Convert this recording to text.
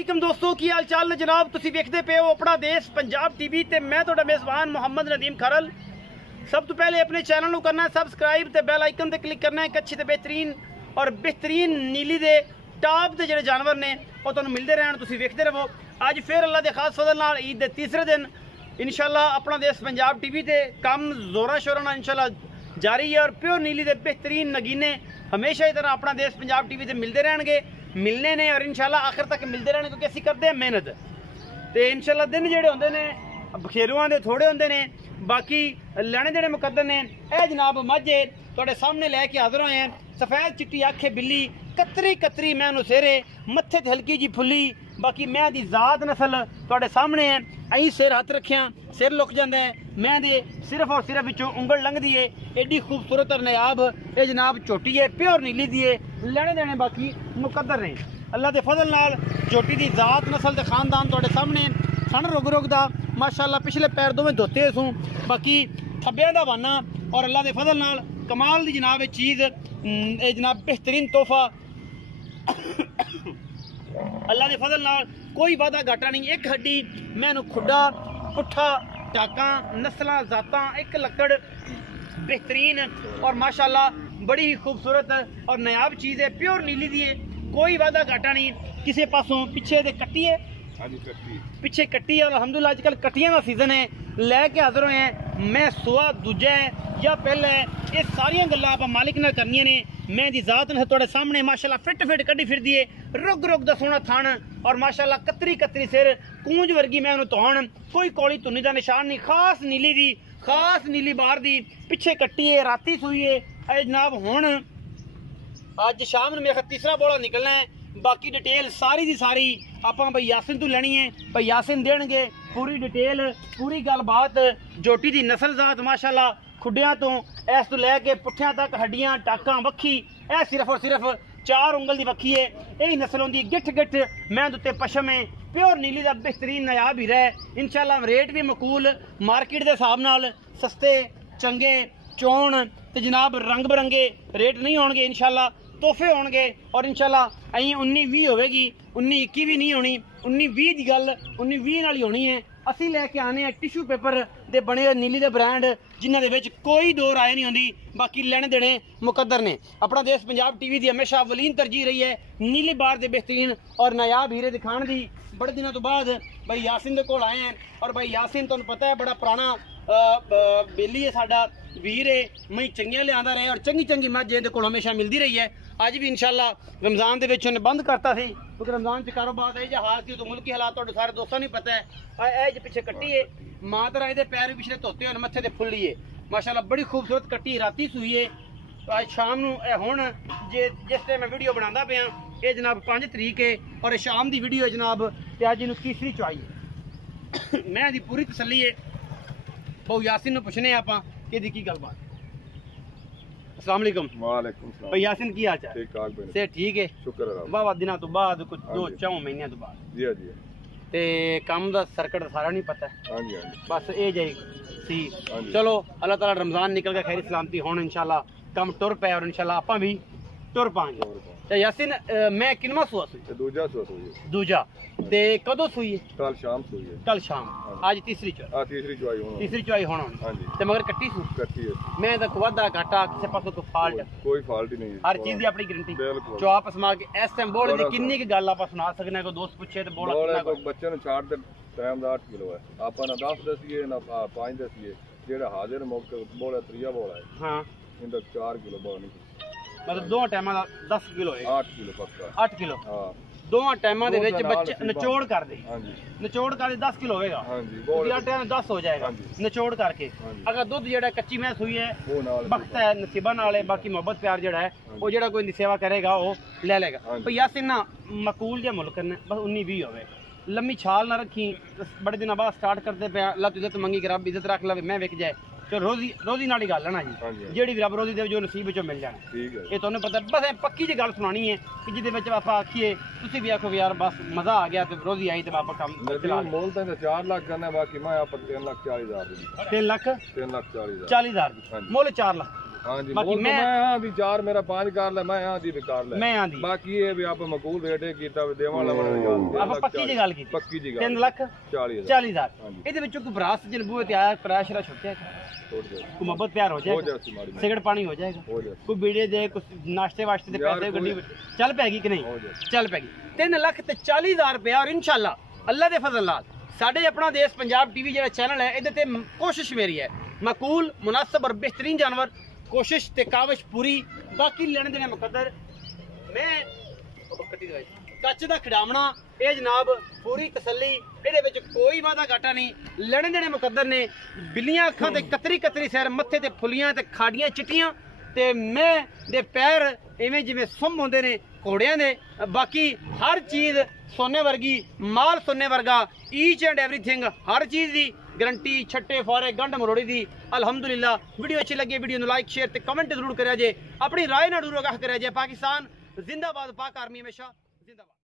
वालेकुम दोस्तों की हाल चाल ने जनाब तुसी वेखदे पे हो अपना देश पंजाब टीवी ते मैं तुहाडा मेज़बान मोहम्मद नदीम खरल। सब तो पहले अपने चैनल को करना है सबसक्राइब ते बेल आइकन ते क्लिक करना है। एक अच्छी ते बेहतरीन और बेहतरीन नीली दे टॉप दे जिहड़े जानवर ने वो तुहानूं मिलदे रहन, तुसी वेखदे रहो। अज फिर अल्लाह दे खास फजल नाल ईद दे तीसरे दिन इंशाल्लाह अपना देश पंजाब टीवी ते कम जोरा शोरा नाल इंशाल्लाह जारी है और प्योर नीली दे बेहतरीन नगीने हमेशा ही तरह अपना देश पंजाब टीवी ते मिलते रहणगे, मिलने ने और इंशाल्लाह आखिर तक मिलते रहने क्योंकि असीं करते हैं मेहनत। तो इंशाल्लाह दिन जेहड़े होंदे ने बखेरुआं दे थोड़े होंदे ने, बाकी लैने देने मुकद्दर ने। ए जनाब मझे तुहाडे सामने लैके हाज़र होए हैं, सफेद चिट्टी अखे बिल्ली, कतरी कतरी मैं सेरे, मत्थे ते हल्की जी फुल्ली, बाकी मैं दी जात नस्ल तुहाडे सामने है। अं सिर हथ रखिया सिर लुक जाता है, मैं दे सिर्फ और सिर्फ विचों उंगल लंघदी है। एडी खूबसूरत और नायाब ये जनाब झोटी है, प्योर नीली दी है, लैने देने बाकी मुकद्दर ने। अल्लाह के फजल नाल झोटी की जात नस्ल के खानदान तुहाडे सामने। थन रुग रुग दा माशाअल्लाह पिछले पैर दोवें धोते सूं, बाकी थब्बियां दा वाना और अल्लाह के फजल नाल कमाल दी जनाब चीज़ ये जनाब बेहतरीन तोहफा। अल्लाह के फजल नाल कोई वादा घाटा नहीं। एक हड्डी मैनू खुडा पुट्ठा टाका नस्ल जातां एक लकड़ बेहतरीन और माशाअल्लाह बड़ी ही खूबसूरत और नायाब चीज़ है, प्योर नीली दी है, कोई वादा घाटा नहीं किसी पासों। पिछे दे कट्टी है, पिछे कट्टी है और अलहमदुलिल्लाह अजकल कट्टियां का सीजन है, लैके हाज़र हुए हैं। मैं सुआ दूजा है या पहला है, ये सारिया गल्लां आप मालिक ने करनियां ने। मैं दी जात ने तुहाडे सामने माशाअल्लाह फिट फिट कड्डी फिरदी है, रुग रुग दा सोहना थान और माशाअल्लाह कतरी कतरी सिर, कूंज वर्गी मैं तौण, कोई कौली धुनी का निशान नहीं। खास नीली दी, खास नीली बार दी, पिछे कट्टी है, राती सुई है। अरे जनाब हुण अज शाम में मेरा तीसरा बोला निकलना है, बाकी डिटेल सारी दी सारी आपां भाई यासिन तो लैनी है, भाई यासिन देणगे पूरी डिटेल पूरी गलबात। जोटी दी नस्ल जात माशाअल्लाह खुडियां तो इस तो लैके पुट्ठियां तक हड्डियां टाकां वक्खी, यह सिर्फ और सिर्फ 4 उंगल की वक्खी है। यही नस्ल होंदी गिठ गिठ मैं उत्ते पशम है, प्योर नीली का बेहतरीन नायाब हीरा है। इंशाल्लाह रेट भी मकूल मार्केट के हिसाब नाल सस्ते चंगे चोण ते जनाब रंग बिरंगे रेट नहीं होणगे, इंशाल्लाह तोहफे होणगे और इंशाल्लाह अं 19-20 होगी, 19-21 भी नहीं होनी, 19-20 की गल 19-20 नाल ही होनी है। असी लैके आने हैं टिशू पेपर दे बने नीली दे ब्रांड जिन्हां दे विच कोई दो राय नहीं होंदी, बाकी लेने देने मुकद्दर ने। अपना देश पंजाब टीवी की हमेशा अवलीन तरजीह रही है नीली बार दे बेहतरीन और नायाब हीरे दिखाने की। बड़े दिनों तो बाद भाई यासिन दे कोल आए हैं और भाई यासिन तुहानूं पता है बड़ा पुराना बेली है, साडा वीर है, मई चंगियां लियांदा रहे और चंगी चंगी मझ इहदे कोल हमेशा मिलती रही है। अज भी इंशाल्लाह रमजान दे विच उन्हें बंद करता सी क्योंकि रमजान च कारोबार ये जहाज सी तो मुल्की हालात तुहाडे सारे दोस्तों नहीं पता है। ए पिछे कट्टी है, मां तरह इहदे पैर भी पिछले धोते होने, मत्थे ते फुल्ली है माशाअल्लाह, बड़ी खूबसूरत कट्टी राती सुई है। अज शाम नूं हुण जिस टाइम मैं वीडियो बनांदा पिया ये जनाब 5 तरीक है और शाम की वीडियो है जनाब, ते अज इहनूं तीसरी चुआई है। मैं दी पूरी तसल्ली है। बहु यासिन नूं पुछने आपां कि दी की गलबात। अस्सलाम वालेकुम। वालेकुम सलाम। भाई यासिन की हाल चाल? ठीक ठाक भाई। से ठीक है, शुक्र है। वाह दिनों तो बाद कुछ 2-4 महीनों तो बाद जी हां जी ते काम दा सर्कट सारा नहीं पता है। हां जी हां जी बस ये जाई सी। चलो अल्लाह ताला रमजान निकल गया खैर सलामती, हुण इंशाल्लाह कम टुर पे और इंशाल्लाह आपां भी टुर पाएंगे। ते यासिन मैं किनवा सुआ सुई? दूजा सुआ सुई। दूजा ते कदों सुई है? कल शाम सुई है। कल शाम। आज तीसरी चुआई। हां तीसरी चुआई होना। तीसरी चुआई होना। हां जी। ते मगर कट्टी सु कट्टी है। मैं दा वादा घाटा किसी पासों कोई फाल्ट? कोई फाल्ट ही नहीं, हर चीज की अपनी गारंटी। बिल्कुल। जो आप असमा के इस टाइम बोल दी किन्नी की गल आप सुना सकने हैं, कोई दोस्त पूछे तो बोला कितना को बच्चे ने छाड़ दे टाइम दा 8 किलो है, आपा ना 10 दसिए ना 5 दसिए, जेड़ा हाजिर मौके बोला त्रिया बोला है। हां इंदा 4 किलो बोल नहीं, मतलब दो टाइम दा 10 किलो है। 8 किलो पक्का। 8 किलो हां दो टाइम दे विच बच्चे निचोड़ कर दे। हां जी निचोड़ कर 10 किलो होएगा। हां जी बोल 8 टाइम 10 हो जाएगा निचोड़ करके। अगर दूध जेड़ा कच्ची मैं सुई है वो नाल वक्त है नसीबा नाल है, बाकी मोहब्बत प्यार जेड़ा है वो जेड़ा कोई सेवा करेगा वो ले लेगा। भाई यासिन ना मकूल जे मुल्क करने बस 19-20 होवे, लम्मी छाल ना रखी। बड़े दिन बाद स्टार्ट करते पे अल्लाह तुझे तो मंगी कर रब इज्जत रख लवे, मैं विक जाए तो रोजी नाल ही गल है ना जी, जेड़ी भी रब रोजी दे जो नसीब विचों मिल जाना। ठीक है, ये तुहानूं पता बस पक्की जी गल सुनानी है कि जिहदे विच आपां आखिए तुसीं भी आखो यार बस मजा आ गया तो रोजी आई तो आपां काम चला। मोल तो 4 लाख करना, बाकी मैं आप 3,40,000 दी। 3,40,000 3,40,000 40,000 दी मुल 4 लाख। हां जी बाकी मैं हां दी 4 मेरा 5 कर ले, मैं हां दी भी कर ले, मैं हां दी बाकी ये भी आप मकूल रेट कीता देवां लवण आप पक्की जी गल की पक्की जी गल 3 लाख 40,000 ਇਹਦੇ ਵਿੱਚੋਂ ਕੋਈ ਬਰਾਸ ਜਨਬੂ ਤੇ ਆਇਆ ਪ੍ਰੈਸ਼ਰ ਛੁੱਟਿਆ ਕੋਈ ਮੁਹੱਬਤ ਪਿਆਰ ਹੋ ਜਾਏਗਾ ਸਿਗਰਟ ਪਾਣੀ ਹੋ ਜਾਏਗਾ ਕੋਈ ਬੀੜੇ ਦੇ ਕੁਝ ਨਾਸ਼ਤੇ ਵਾਸਤੇ ਦੇ ਪੈਸੇ ਗੱਡੀ ਚੱਲ ਪੈਗੀ ਕਿ ਨਹੀਂ ਚੱਲ ਪੈਗੀ 3 ਲੱਖ ਤੇ 40,000 ਰੁਪਏ ਔਰ ਇਨਸ਼ਾਅੱਲਾ ਅੱਲਾ ਦੇ ਫਜ਼ਲ ਨਾਲ ਸਾਡੇ ਆਪਣਾ ਦੇਸ਼ ਪੰਜਾਬ ਟੀਵੀ ਜਿਹੜਾ ਚੈਨਲ ਹੈ ਇਹਦੇ ਤੇ ਕੋਸ਼ਿਸ਼ ਮੇਰੀ ਹੈ ਮਕੂਲ ਮੁਨਾਸਬ ਔਰ ਬਿਹਤਰੀਨ ਜਾਨਵਰ ਕੋਸ਼ਿਸ਼ ਤੇ ਕਾਵਿਸ਼ ਪੂਰੀ ਬਾਕੀ ਲੈਣ ਦੇਣੇ ਮੁਕੱਦਰ ਮੈਂ ਕੱਚ ਦਾ ਖਿਡਾਵਣਾ ਇਹ ਜਨਾਬ ਪੂਰੀ ਤਸੱਲੀ ਇਹਦੇ ਵਿੱਚ ਕੋਈ ਵਾਦਾ ਘਾਟਾ ਨਹੀਂ ਲੈਣੇ ਦੇਣੇ ਮੁਕੱਦਰ ਨੇ ਬਿੱਲੀਆਂ ਅੱਖਾਂ ਤੇ ਕਤਰੀ ਕਤਰੀ ਸਿਰ ਮੱਥੇ ਤੇ ਫੁੱਲੀਆਂ ਤੇ ਖਾੜੀਆਂ ਚਿੱਟੀਆਂ ਤੇ ਮੈਂ ਦੇ ਪੈਰ ਇਵੇਂ ਜਿਵੇਂ ਸੁੰਮ ਹੁੰਦੇ ਨੇ ਘੋੜਿਆਂ ਦੇ ਬਾਕੀ ਹਰ ਚੀਜ਼ ਸੋਨੇ ਵਰਗੀ ਮਾਲ ਸੋਨੇ ਵਰਗਾ ਈਚ ਐਂਡ ਐਵਰੀਥਿੰਗ ਹਰ ਚੀਜ਼ ਦੀ ਗਰੰਟੀ ਛੱਟੇ ਫਾਰੇ ਗੰਢ ਮਰੋੜੀ ਦੀ ਅਲਹਮਦੁਲਿਲਾ ਵੀਡੀਓ ਅੱਛੀ ਲੱਗੀ ਵੀਡੀਓ ਨੂੰ ਲਾਈਕ ਸ਼ੇਅਰ ਤੇ ਕਮੈਂਟ ਜ਼ਰੂਰ ਕਰਿਆ ਜੇ ਆਪਣੀ ਰਾਏ ਨਾਲ ਜ਼ਰੂਰ ਆਗਾਹ ਕਰਿਆ ਜੇ ਪਾਕਿਸਤਾਨ ਜ਼ਿੰਦਾਬਾਦ ਪਾਕ ਆਰਮੀ ਹਮੇਸ਼ਾ ਜ਼ਿੰਦਾਬਾਦ